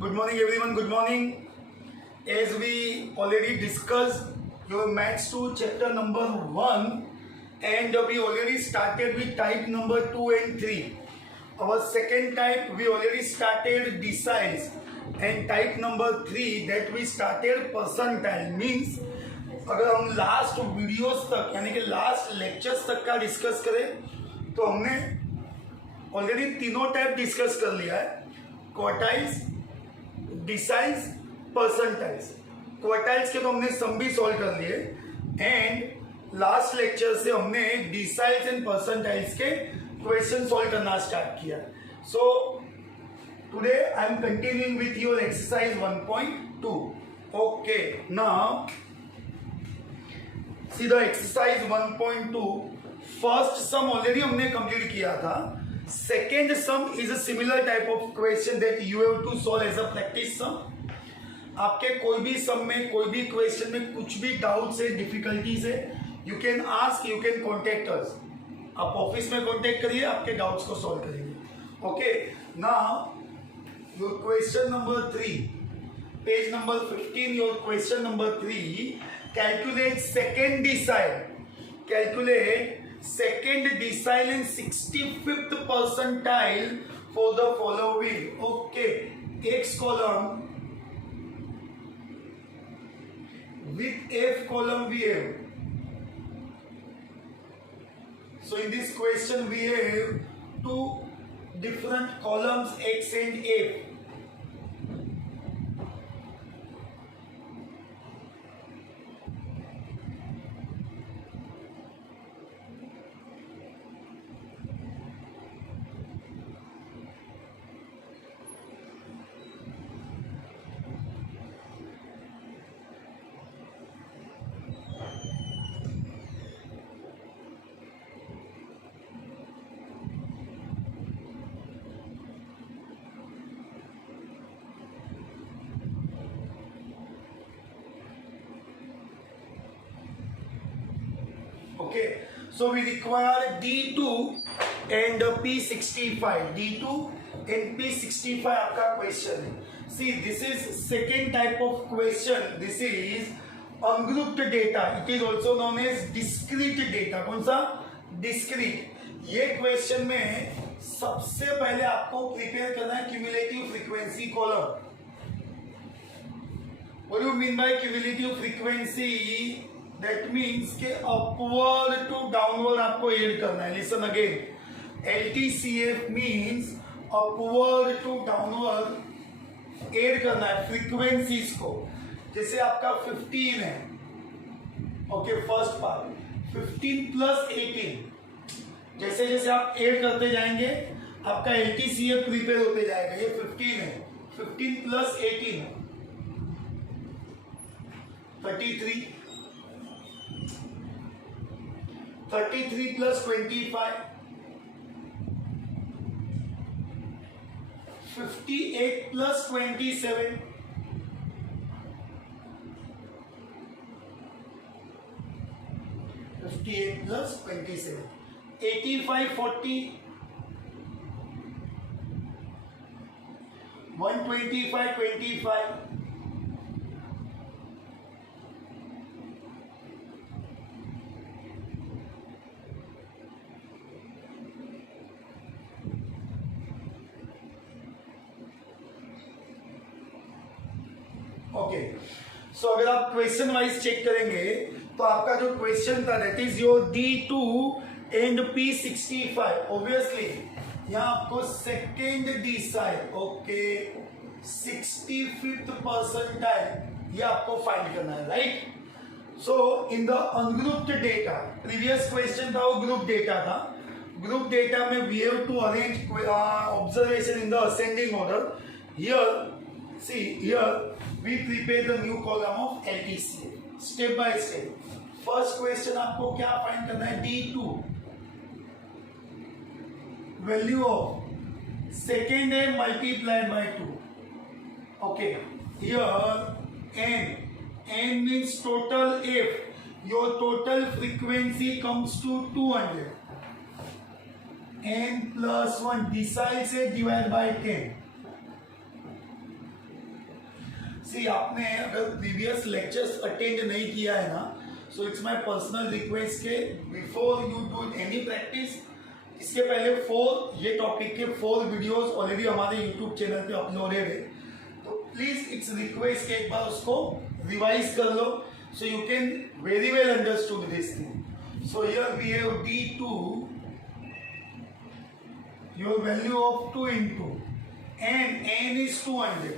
Good morning, everyone. Good morning. As we already discussed your Maths 2 chapter number 1, and we already started with type number 2 and 3. Our second type we already started deciles, and type number 3 that we started percentile. Means अगर हम last videos तक यानी कि last lectures तक का discuss करें तो हमने ऑलरेडी तीनों टाइप डिस्कस कर लिया है, क्वार्टाइल्स, डिसाइल्स, परसेंटाइल्स. क्वार्टाइल्स के तो हमने सम भी सॉल्व कर लिए एंड लास्ट लेक्चर से हमने डिसाइल्स एंड परसेंटाइल्स के क्वेश्चन सॉल्व करना स्टार्ट किया. So today I am continuing with your exercise 1.2. Okay, now see the exercise 1.2. First sum already हमने कंप्लीट किया था. Second sum is a similar type of question that you have to solve as a practice sum. आपके कोई भी सम में, कोई भी question में कुछ भी डाउट्स है, डिफिकल्टीज है, you can ask, you can contact us. आप ऑफिस में कॉन्टेक्ट करिए, आपके डाउट्स को सॉल्व करेंगे. Okay, now your question number 3, page number 15. Your question number 3, calculate second decile. Calculate second decile and 65th percentile for the following. Okay, X column with F column we have. So in this question we have two different columns, X and F. Okay, so we require D2 and P65. D2 and P65 आपका question है. See, this is second type of question. This is ungrouped data. It is also known as discrete data. कौन सा? Discrete. ये question में सबसे पहले आपको prepare करना है cumulative frequency column. What do you mean by cumulative frequency? That means के upward to downward आपको ऐड करना है. Listen again. LTCF means upward to downward add करना है फ्रीक्वेंसीज को. जैसे आपका 15 है. Okay, first part 15 plus 18. जैसे जैसे आप ऐड करते जाएंगे आपका LTCF प्रिपेयर होते जाएगा. ये 15 है. 15 plus 18 33. 33 plus 25, 58 plus 27, 58 plus 27, 85, 40, 125, 25, 'okay, सो अगर आप क्वेश्चन वाइज चेक करेंगे तो आपका जो क्वेश्चन था that is your D2 and P65. Obviously यहाँ आपको second decile, okay, 65th percentile ये आपको फाइंड करना है, right. So in the ungrouped data, previous question था वो ग्रुप डेटा था. ग्रुप डेटा में we have to arrange observation in the ascending order. Here see, here we prepare the new column of LTCF step by step. First question आपको क्या find करना है? D2 value of second है multiplied by 2. Okay, here n means total F. Your total frequency comes to 200. n plus 1 decile से divide by 10. See आपने अगर previous lectures attend नहीं किया है ना, so it's my personal request के before you do any practice, इसके पहले 4 ये टॉपिक के 4 वीडियोस ऑलरेडी हमारे यूट्यूब चैनल पे अपलोडेड है, तो प्लीज इट्स रिक्वेस्ट के एक बार उसको रिवाइज कर लो, so you can very well understood this thing. So here we have D2, your value of 2 into n is 200.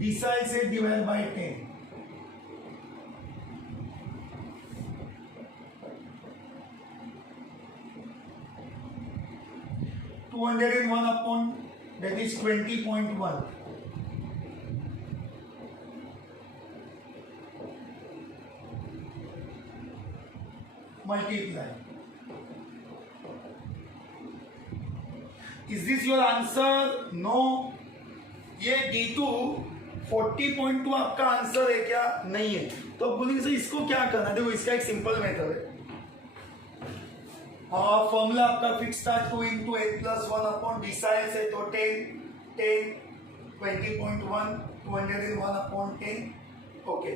Decile से divide by 10. Two hundred and one upon that is 20.1. Multiply. Is this your answer? No. ये D2 40.2 आपका answer है क्या? नहीं है. तो अब बोलेंगे सर इसको क्या करना है? देखो इसका एक सिंपल मेथड है. फॉर्मूला आपका फिक्स था 2 into n plus 1 upon decile से, तो 10 20.1 201 अपॉन 10. ओके.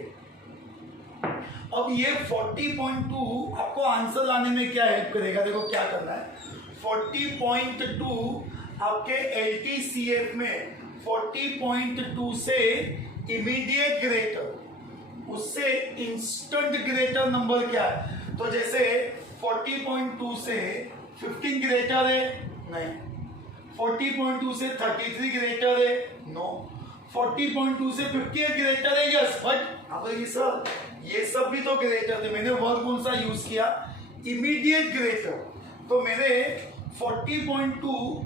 अब ये 40.2 आपको आंसर लाने में क्या हेल्प करेगा? देखो क्या करना है. 40.2 आपके LTCF में 40.2 से इमीडिएट ग्रेटर, उससे इंस्टेंट ग्रेटर नंबर क्या है? तो जैसे 40.2 से 15 ग्रेटर है? नहीं. 40.2 से 33 ग्रेटर है? नो. 40.2 से 58 ग्रेटर है? यस. बट आप बोलेंगे सर ये सब भी तो ग्रेटर थे, मैंने वर्ड कौन सा यूज किया? Immediate greater. तो मेरे 40.2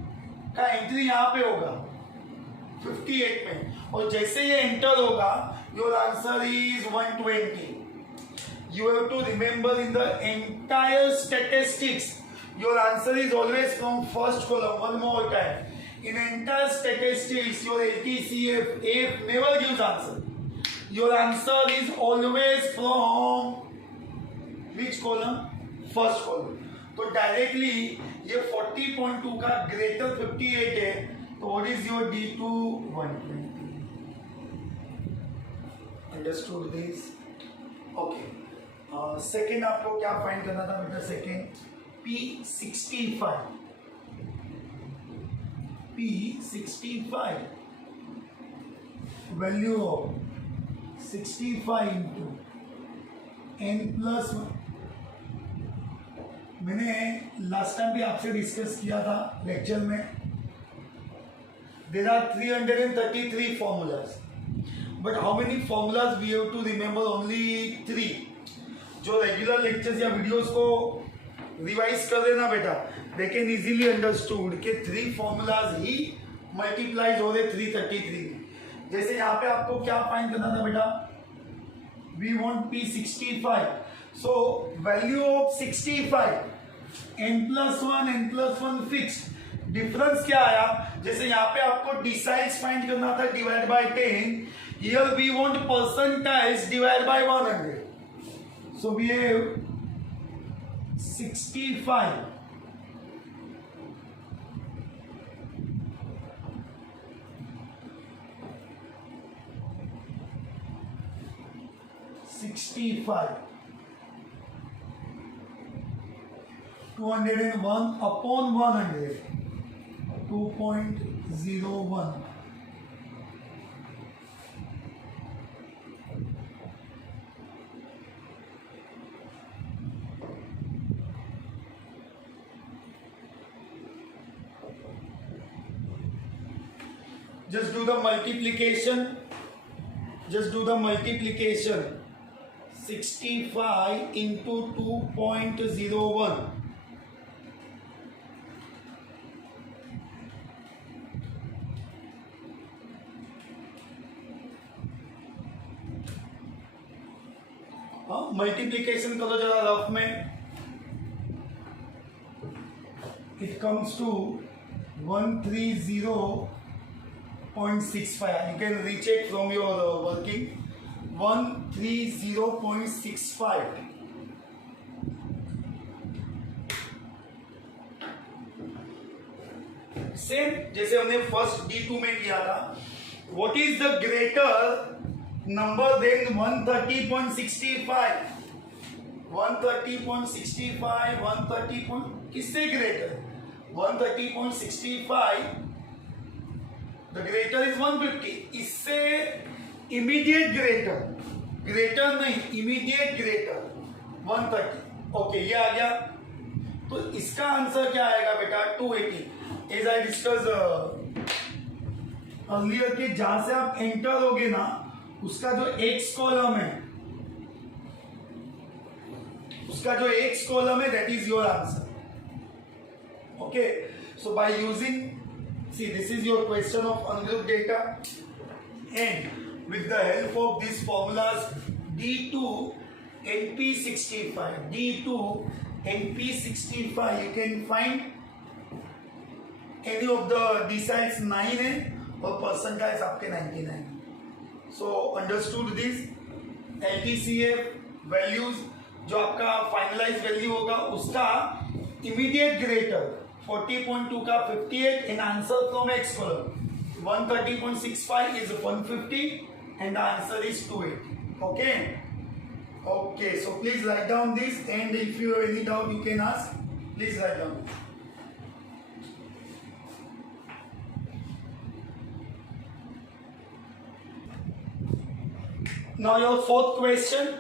का एंट्री यहाँ पे होगा 58 में, और जैसे ये एंटर होगा your answer is 120. You have to remember in the entire statistics your answer is always from first column. One more time, in entire statistics your LTCF F never gives answer. Your answer is always from which column? First column. तो directly ये 40.2 का greater 58 है, तो what is your D2? 120. Understood this? Okay. Second आपको क्या find करना था बेटा? Second P65. Value of 65 into n plus 1. मैंने लास्ट टाइम भी आपसे डिस्कस किया था लेक्चर में. There are 333 formulas, but how many formulas we have to remember? Only 3. जो रेगुलर लेक्चर्स या वीडियोस को रिवाइज कर देना बेटा, दे कैन इजीली अंडरस्टूड के 3 formulas ही मल्टीप्लाइज हो रहे 333. जैसे यहाँ पे आपको क्या फाइंड करना था बेटा? We want P65. So value of 65, n plus 1 फिक्स्ड. डिफरेंस क्या आया? जैसे यहाँ पे आपको डिसाइल्स फाइंड करना था divide by 10, here we want percentiles divide by 100. So we have 65 201 upon 100, 2.01. Just do the multiplication. 65 into 2.01. Multiplication करो जरा रफ में. It comes to 130.65. You can recheck from your working. 130.65. Same जैसे हमने first D2 में किया था. What is the greater number than 130.65? 130.65 130. किससे greater? 130.65. The greater is 150. इससे इमीडिएट ग्रेटर नहीं, इमीडिएट ग्रेटर 130. ओके, ये आ गया. तो इसका आंसर क्या आएगा बेटा? 280. एज आई डिस्कस अर्लियर के जहां से आप एंटर होगे ना, उसका जो एक्स कॉलम है, that is your answer. Okay, so by using, see this is your question of ungroup data, and with the help of these formulas D2 NP65, D2 NP65, you can find any of the deciles 9 है और percentiles आपके 99. So understood this. LTCF values जो आपका finalized value होगा उसका immediate greater 40.2 का 58 and answer from X column 130.65 is 150 and the answer is 280. Okay, so please write down this, and if you have any doubt you can ask. Please write down. Now your fourth question.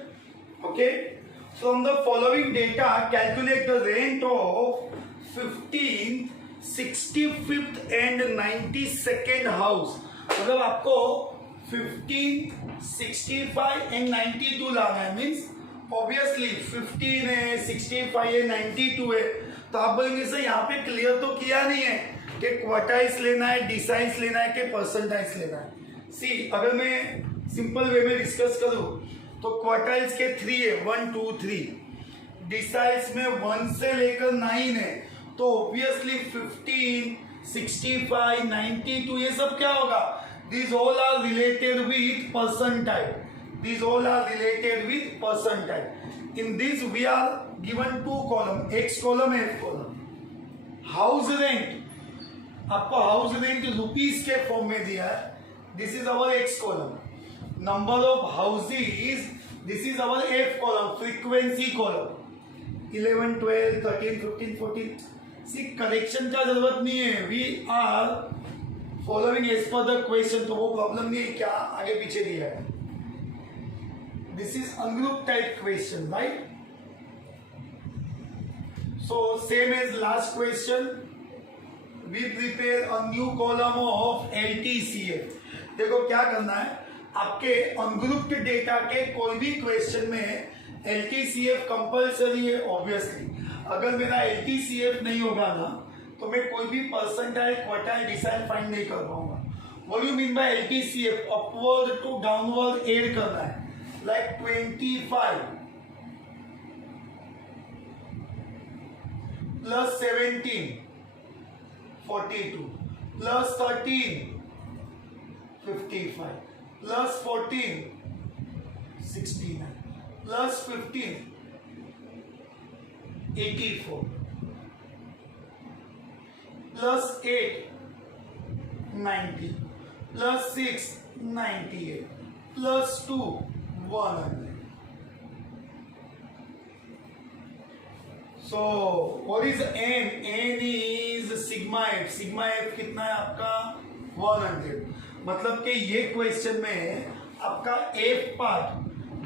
Okay, from the following data calculate the rent of 15th, 65th and 92nd house. मतलब आपको 15, 65 and 92 लाना है. Means obviously 15 है, 65 है, 92 है. तो आप बोलेंगे सर यहाँ पे क्लियर तो किया नहीं है कि क्वार्टाइल्स लेना है, डिसाइल्स लेना है कि परसेंटाइल्स लेना है. सी, अगर मैं सिंपल वे में डिस्कस करूँ तो क्वार्टाइल्स के 3 है, 1 2 3. डिसाइल्स में 1 से लेकर 9 है. तो ऑब्वियसली 15, 65, 92 ये सब क्या होगा? These all are related with percentile. In this we are given 2 column, X column, F column. House rent, आपको हाउस रेंट रुपीस के फॉर्म में दिया है. This is our X column. Number of houses, this is our F column, frequency column. 11, 12, 13, 15, 14. See, correction का जरूरत नहीं है. We are following as per the question, तो वो प्रॉब्लम नहीं है क्या आगे पीछे दिया है. This is ungroup type question, right? So same as last question, we prepare a new column of LTCF. देखो क्या करना है, आपके अनग्रुप्ड डेटा के कोई भी क्वेश्चन में LTCF कंपल्सरी है. ऑब्वियसली अगर मेरा LTCF नहीं होगा ना, तो मैं कोई भी परसेंटाइल, क्वार्टाइल, डिसाइल फाइंड नहीं कर पाऊंगा. What you mean by LTCF? Upward to downward add करना है. Like 25 plus 17 42 plus 13 55 plus 14 69 plus 15 84 plus 8 90 plus 6 98 plus 2 100. So what is n? n is sigma f. sigma f कितना है आपका? 100. मतलब कि ये क्वेश्चन में आपका f पार्ट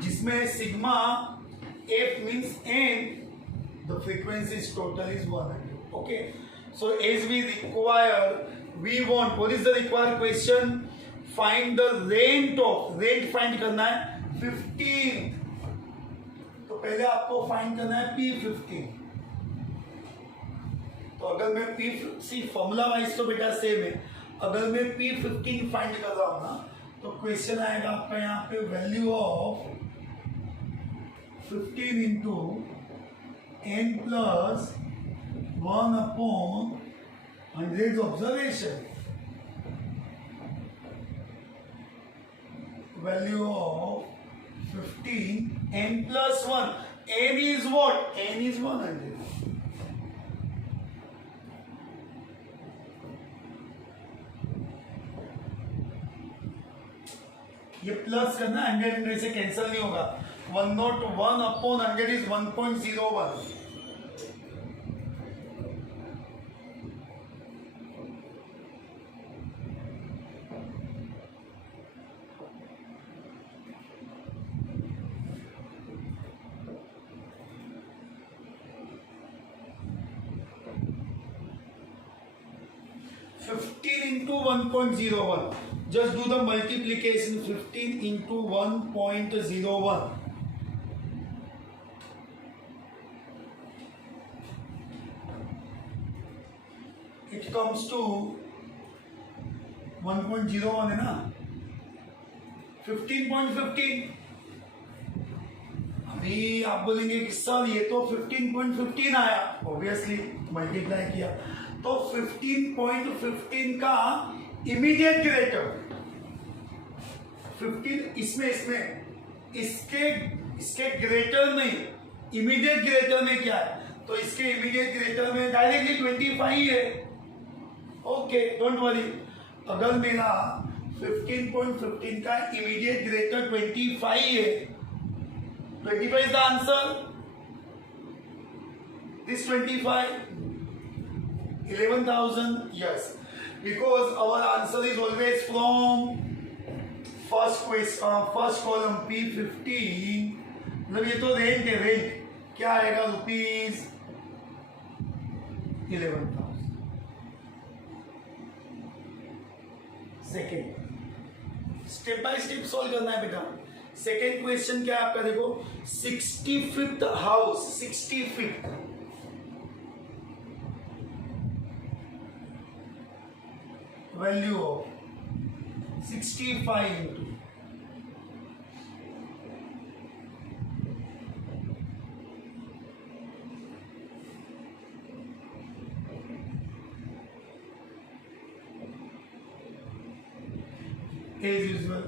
जिसमें sigma f means n, the frequency total is 100. Okay, so as we require, we want, what is the required question? Find the rent of, rent find करना है 15. तो पहले आपको फाइंड करना है P15. तो अगर मैं सी फॉर्मूला वाइज तो बेटा सेम है. अगर मैं P15 फाइंड कर रहा हूं ना, तो क्वेश्चन आएगा आपका यहाँ पे value of 15 into n plus 1 upon 100 observation. Value of 15 n plus 1. n is what? n is 100. ये प्लस करना, 100 से कैंसिल नहीं होगा. 101 upon 100 is 1.01. 15 into 1.01. Just do the multiplication. 15 into 1.01. It comes to 1.01 है ना. 15.15. अभी आप बोलेंगे कि सर ये तो 15.15 आया. ऑब्वियसली मल्टीप्लाई किया तो 15.15 का इमीडिएट ग्रेटर 15 इसमें इसके ग्रेटर नहीं, इमीडिएट ग्रेटर में क्या है, तो इसके इमीडिएट ग्रेटर में डायरेक्टली 25 है. Okay, don't worry. अगर मेरा 15.15 का इमीडिएट ग्रेटर 25 है, 25 is the answer. This 25, 11,000. Yes, because our answer is always from first column P15. मतलब ये तो रेंट है. रेंट क्या आएगा? Rupees 11,000. Second step by step solve करना है बेटा. सेकेंड क्वेश्चन क्या है आपका? देखो 65th house, 65th value of 65 into as usual.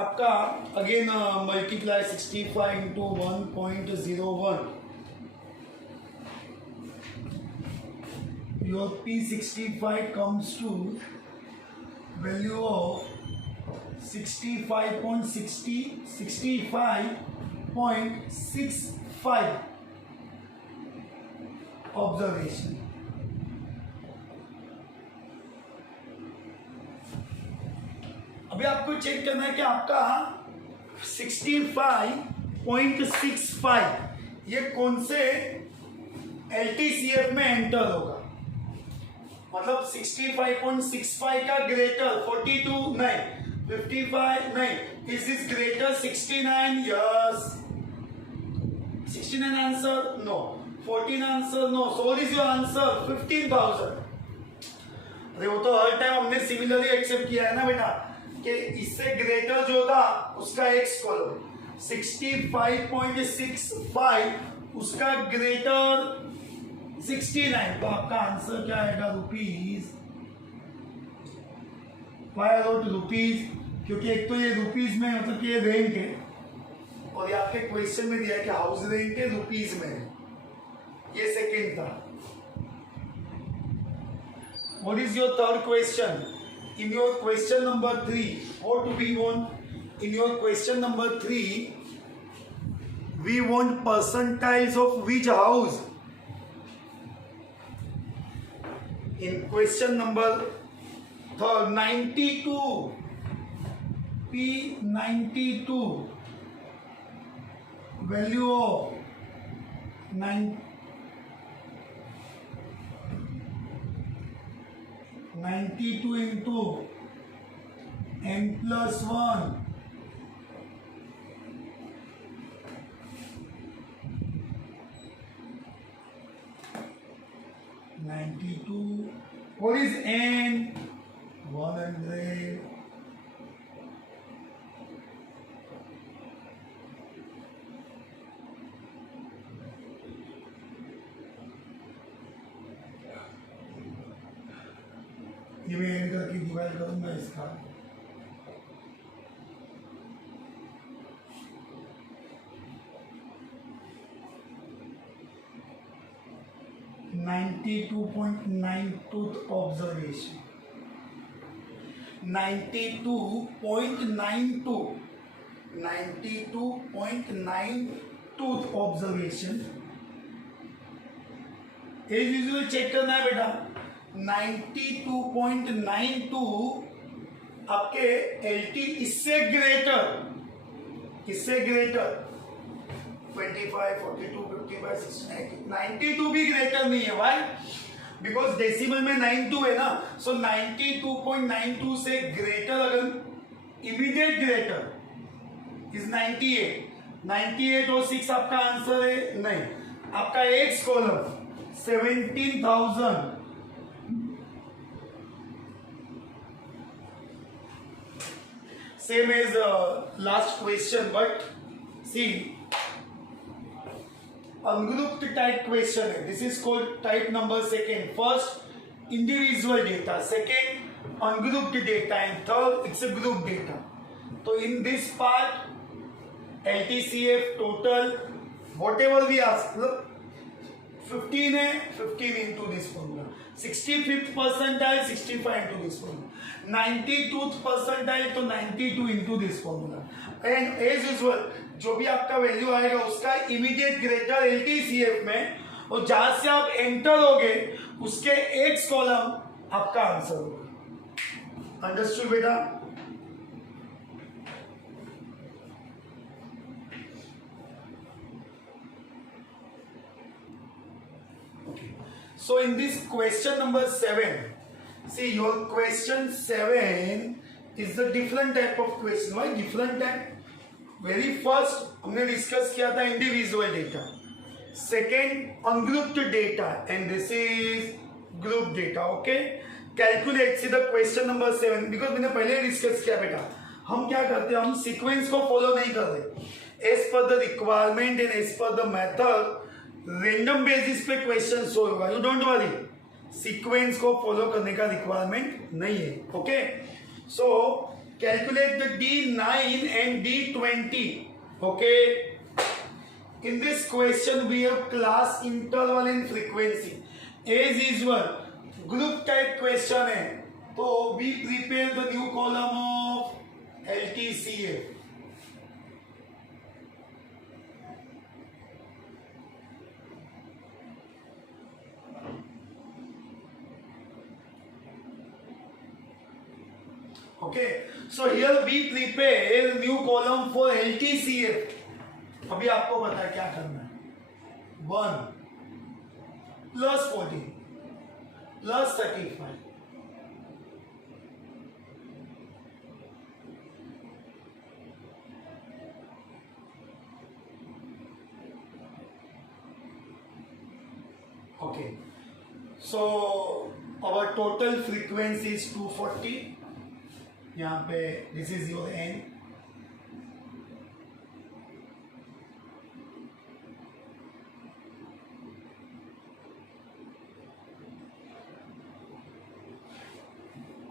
आपका again multiply 65 into 1.01. Your P65 comes to value of 65.65 observation. अभी आपको चेक करना है कि आपका 65.65 ये कौन से LTCF में एंटर होगा. मतलब 65.65 का ग्रेटर 42 नहीं, 55 नहीं. Is this greater 69? Yes. 69 answer? No. 14 answer? No. So what is your answer? 15,000. अरे वो तो हर टाइम हमने सिमिलरली एक्सेप्ट किया है ना बेटा कि इससे ग्रेटर जो था उसका एक्स कॉलम, 65.65 उसका ग्रेटर 69. तो आपका आंसर क्या आएगा? रुपीज. रुपीज, क्योंकि एक तो ये रुपीज में मतलब कि ये रेंट है और ये आपके क्वेश्चन में दिया है कि हाउस रेंट है रुपीज में. ये सेकेंड था. What is your third question? In your question number 3, what do we want? In your question number 3, we want percentiles of which house? In question number 92, P92, value of 92 into n plus 1 92. What is n? 100. करके divide करूंगा इसका। (92.92th observation, 92.92th observation. As usual check करना है बेटा। 92.92 आपके LT इससे greater 25, 42, 55, 69, 92 भी greater नहीं है। वाई? बिकॉज डेसिमल में 92 है ना। सो 92.92 से ग्रेटर, अगर इमीडिएट ग्रेटर इज 98 और 6 आपका आंसर है नहीं। आपका x column 17,000 same as last question, but see ungrouped type question है। This is called type number second. First individual data, second ungrouped data, and third it's a group data. So in this part LTCF total whatever we ask, 15 है 15 into this formula, 65th percentile 65 into this formula, 92th percentile तो 92 into this formula, and as usual जो भी आपका value आएगा उसका immediate greater LTCF में, और जहां से आप एंटर होगे उसके एक्स कॉलम आपका आंसर होगा। अंडरस्टूड बेटा? So in this question number 7, see your question 7 is the different type of question. Why different type? Very first हमने डिस्कस किया था individual data, second ungrouped data, and this is group data. Okay, calculate see the question number 7। Because मैंने पहले discuss किया बेटा, हम क्या करते हैं, हम सीक्वेंस को फॉलो नहीं कर रहे। As per the requirement and as per the method random basis पे क्वेश्चन सोल्व होगा। यू डोंट वरी, सीक्वेंस को फॉलो करने का रिक्वायरमेंट नहीं है। Okay, so calculate the D9 and D20. Okay, in this question we have class, interval and frequency. As usual group type question है, तो we prepare the new column of LTCF. Okay, so here we prepare new column for LTCF. अभी आपको पता है क्या करना है। 1 plus 14 plus 35 Okay, so our total frequency is 240. यहाँ पे दिस इज योर एन।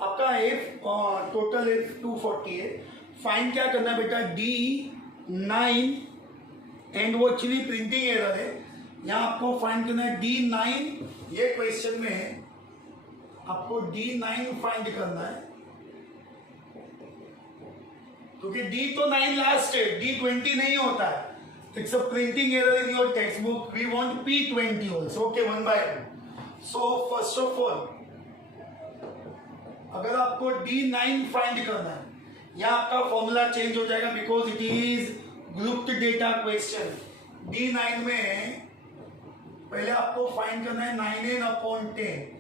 आपका एफ टोटल एफ 240 है। फाइंड क्या करना बेटा, D9, एंड वो एक्चुअली प्रिंटिंग एरर है। यहाँ आपको फाइंड करना है D9। ये क्वेश्चन में आपको D9 फाइंड करना है, क्योंकि D तो 9 लास्ट है, D20 नहीं होता है। It's a printing error in your textbook. We want P20 also. Okay, 1 by 1। So first of all अगर आपको D9 फाइंड करना है, यहाँ आपका फॉर्मूला चेंज हो जाएगा because it is grouped data question. D9 में पहले आपको फाइंड करना है 9n/10।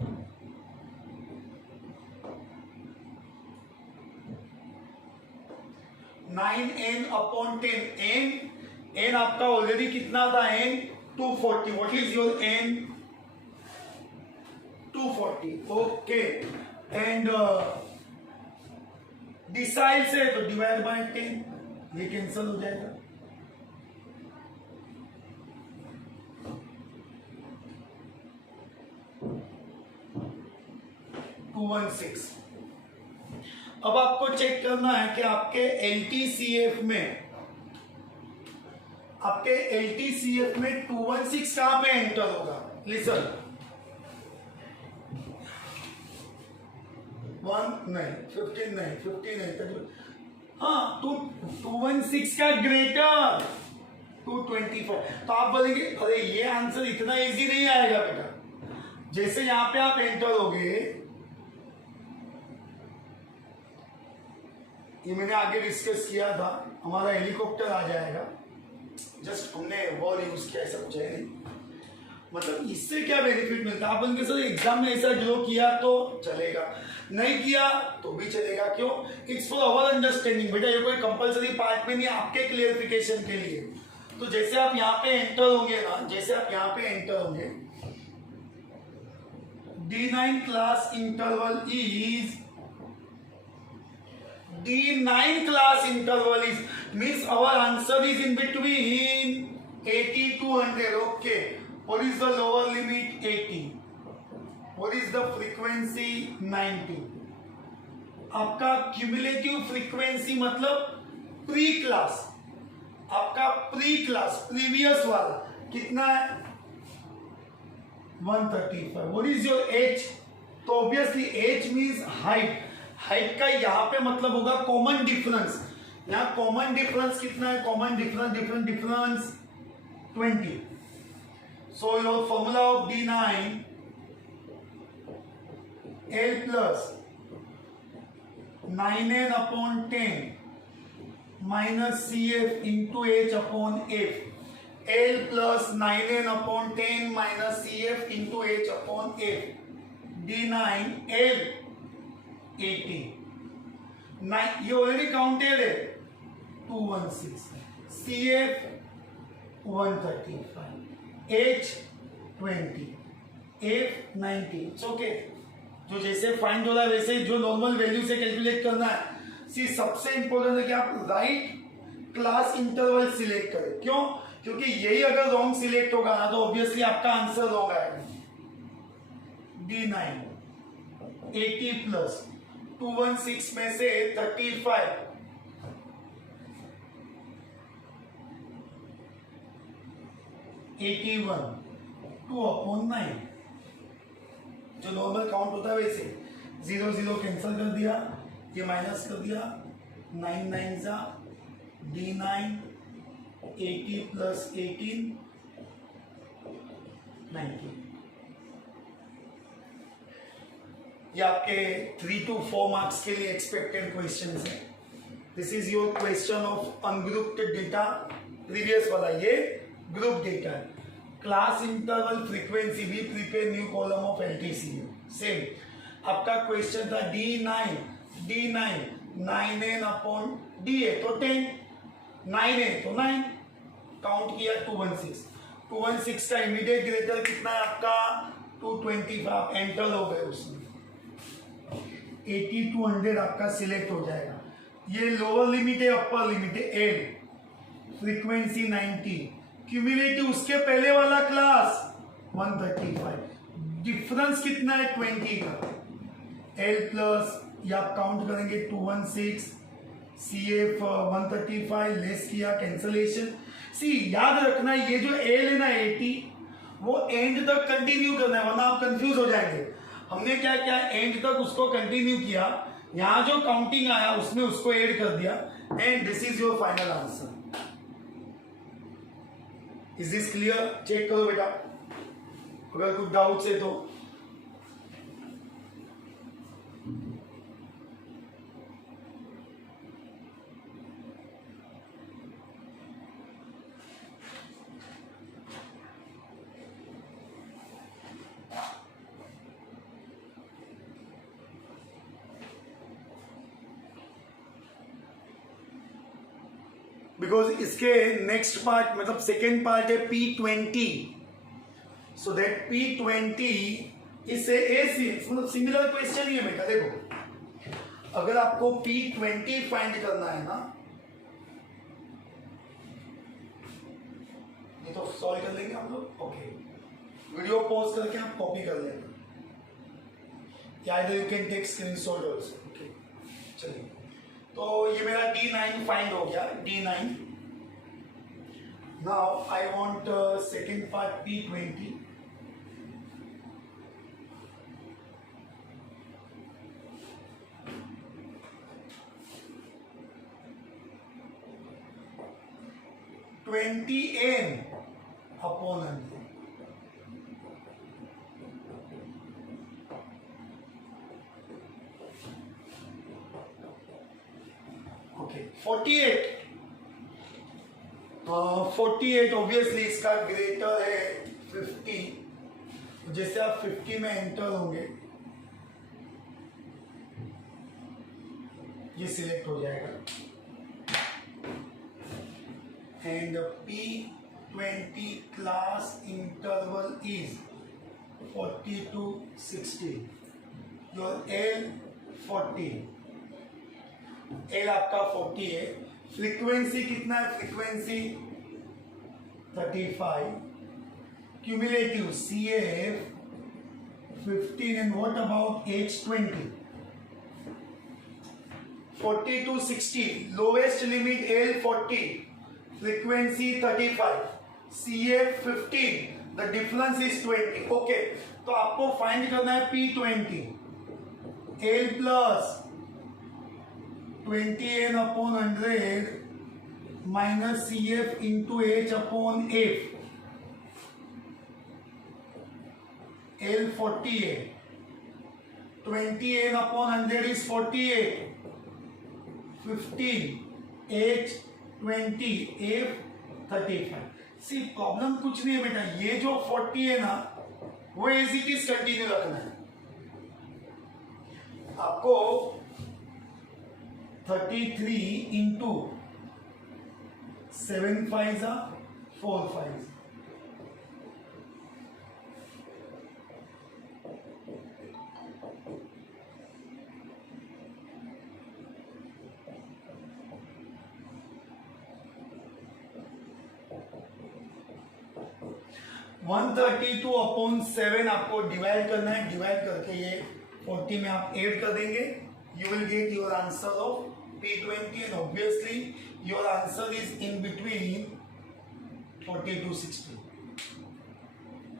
n आपका ऑलरेडी कितना था, n 240। What is your n? 240। Okay, and decide से तो डिवाइड बाय 10, ये कैंसिल हो जाएगा। $216। अब आपको चेक करना है कि आपके LTCF में 216 कहां पे एंटर होगा। लिसन, 1 नहीं, 15 नहीं, 50 नहीं, हाँ 216 का ग्रेटर 225। तो आप बोलेंगे अरे ये आंसर इतना इजी नहीं आएगा बेटा। जैसे यहां पे आप एंटर होगे, ये मैंने आगे डिस्कस किया था, हमारा हेलीकॉप्टर आ जाएगा, जस्ट हमने वर्ड यूज किया, ऐसा कुछ है नहीं। मतलब इससे क्या बेनिफिट मिलता है, आप उनके साथ एग्जाम में ऐसा ड्रॉ किया तो चलेगा, नहीं किया तो भी चलेगा। क्यों? इट्स फॉर अवर अंडरस्टैंडिंग बेटा, ये कोई कंपलसरी पार्ट में नहीं, आपके क्लियरिफिकेशन के लिए। तो जैसे आप यहाँ पे एंटर होंगे ना, जैसे आप यहाँ पे एंटर होंगे, D9 class interval is means our answer is in between 80 to 100. Okay, what is the lower limit? 80. What is the frequency? 90. आपका क्यूमुलेटिव फ्रीक्वेंसी मतलब प्री क्लास, आपका प्री क्लास प्रीवियस वाला कितना है? 135. What is your h? तो obviously h means height. Height का यहाँ पे मतलब होगा कॉमन डिफरेंस। यहाँ कॉमन डिफरेंस कितना है? Common difference 20. So your formula of D9 L plus 9n upon 10 minus CF into h upon f। L plus 9n upon 10 minus CF into h upon f। D9 L 80, ये already counted है, 216, CF 135, H 20, F 90. It's okay, जो जैसे find हो रहा है वैसे जो normal value से कैलकुलेट करना है। सी सबसे इंपॉर्टेंट है कि आप राइट क्लास इंटरवल सिलेक्ट करें। क्यों? क्योंकि यही अगर रॉन्ग सिलेक्ट होगा ना तो ऑब्वियसली आपका आंसर रॉन्ग आएगा। D9 80 प्लस 216 में से 35 81 2 अपॉन 9, जो नॉर्मल काउंट होता है वैसे 0 0 कैंसिल कर दिया, ये माइनस कर दिया, 9 9 जा D9 80 प्लस 18 90। ये आपके 3 to 4 मार्क्स के लिए एक्सपेक्टेड क्वेश्चन है। This is your question of ungrouped data, previous वाला ये ग्रुप डेटा है। क्लास इंटरवल फ्रीक्वेंसी भी prepare new column of LTCF। Same आपका क्वेश्चन था D9 9n अपॉन DA, तो 10, 9n तो 9, काउंट किया 216 का इमीडिएट ग्रेटर कितना है आपका? 225। आप एंटर हो गए उसमें, 80 to 100 आपका सिलेक्ट हो जाएगा। ये लोअर लिमिट है, अपर लिमिट है L, फ्रीक्वेंसी 90, क्यूमुलेटिव उसके पहले वाला क्लास 135, डिफरेंस कितना है? 20 का। L प्लस ये आप काउंट करेंगे 216, CF 135 लेस किया, कैंसलेशन। सी याद रखना ये जो L है ना 80, वो एंड तक कंटिन्यू करना है, वरना आप कंफ्यूज हो जाएंगे। हमने क्या किया? एंड तक उसको कंटिन्यू किया, यहां जो काउंटिंग आया उसमें उसको ऐड कर दिया, and this is your final answer. Is this clear? Check करो बेटा, अगर कुछ डाउट्स है तो। बिकॉज इसके नेक्स्ट पार्ट मतलब सेकेंड पार्ट है P20, सो दैट P20 इससे मतलब सिमिलर क्वेश्चन ही है बेटा। देखो अगर आपको P20 फाइंड करना है ना, ये तो सॉल्व कर लेंगे हम लोग। ओके, वीडियो पॉज करके आप कॉपी कर लेना, या you can take screenshot also. Okay चलिए, तो ये मेरा D9 फाइंड हो गया, D9. Now I want second part P20. n upon 100. Okay, 48. 48 obviously इसका ग्रेटर है 50. जैसे आप 50 में एंटर होंगे ये सिलेक्ट हो जाएगा. And P20 class interval is 40 to 60. Your L 40. L आपका 40 है. फ्रीक्वेंसी कितना है? Frequency 35. Cumulative CAF 15. And what about H20? 40 to 60. Lowest limit L 40. Frequency 35, CF 15, the difference is 20. Okay, तो आपको फाइंड करना है P20, L plus 20n upon 100 minus CF into H upon F. L 48, 20n upon 100 is 48, 15 H 20 F 35. C problem कुछ नहीं है बेटा, ये जो 40 है ना वो एज इट इज कंटिन्यू रखना है. आपको 33 इंटू 7 5 4 5. वन 32 अपॉन 7 आपको डिवाइड करना है. डिवाइड करके ये 40 में आप ऐड कर देंगे. You will get your answer of P20 and obviously your answer is in between 40 to 60.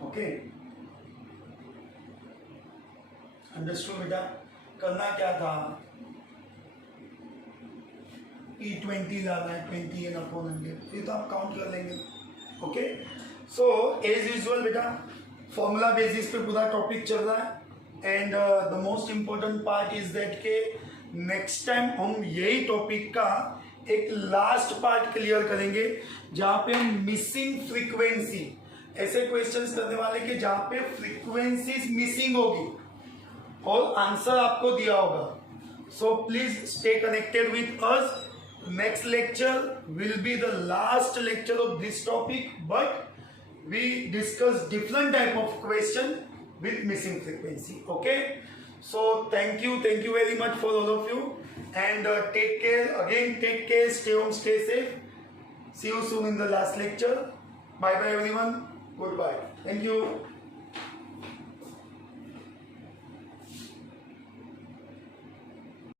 Okay, understood बेटा? करना क्या था? P20 लाना है 20n upon 100. ये तो आप काउंट कर लेंगे. ओके, सो एज यूजुअल बेटा फॉर्मूला बेसिस पे पूरा टॉपिक चल रहा है. And the most important part is that के नेक्स्ट टाइम हम यही टॉपिक का एक लास्ट पार्ट क्लियर करेंगे जहां पे हम मिसिंग फ्रीक्वेंसी, ऐसे क्वेश्चंस करने वाले के जहां पे फ्रीक्वेंसीज मिसिंग होगी और आंसर आपको दिया होगा. So please stay connected with us. Next lecture will be the last lecture of this topic, but we discuss different type of question with missing frequency. Okay, so thank you very much for all of you, and take care again. Take care, stay home, stay safe. See you soon in the last lecture. Bye bye everyone. Goodbye. Thank you.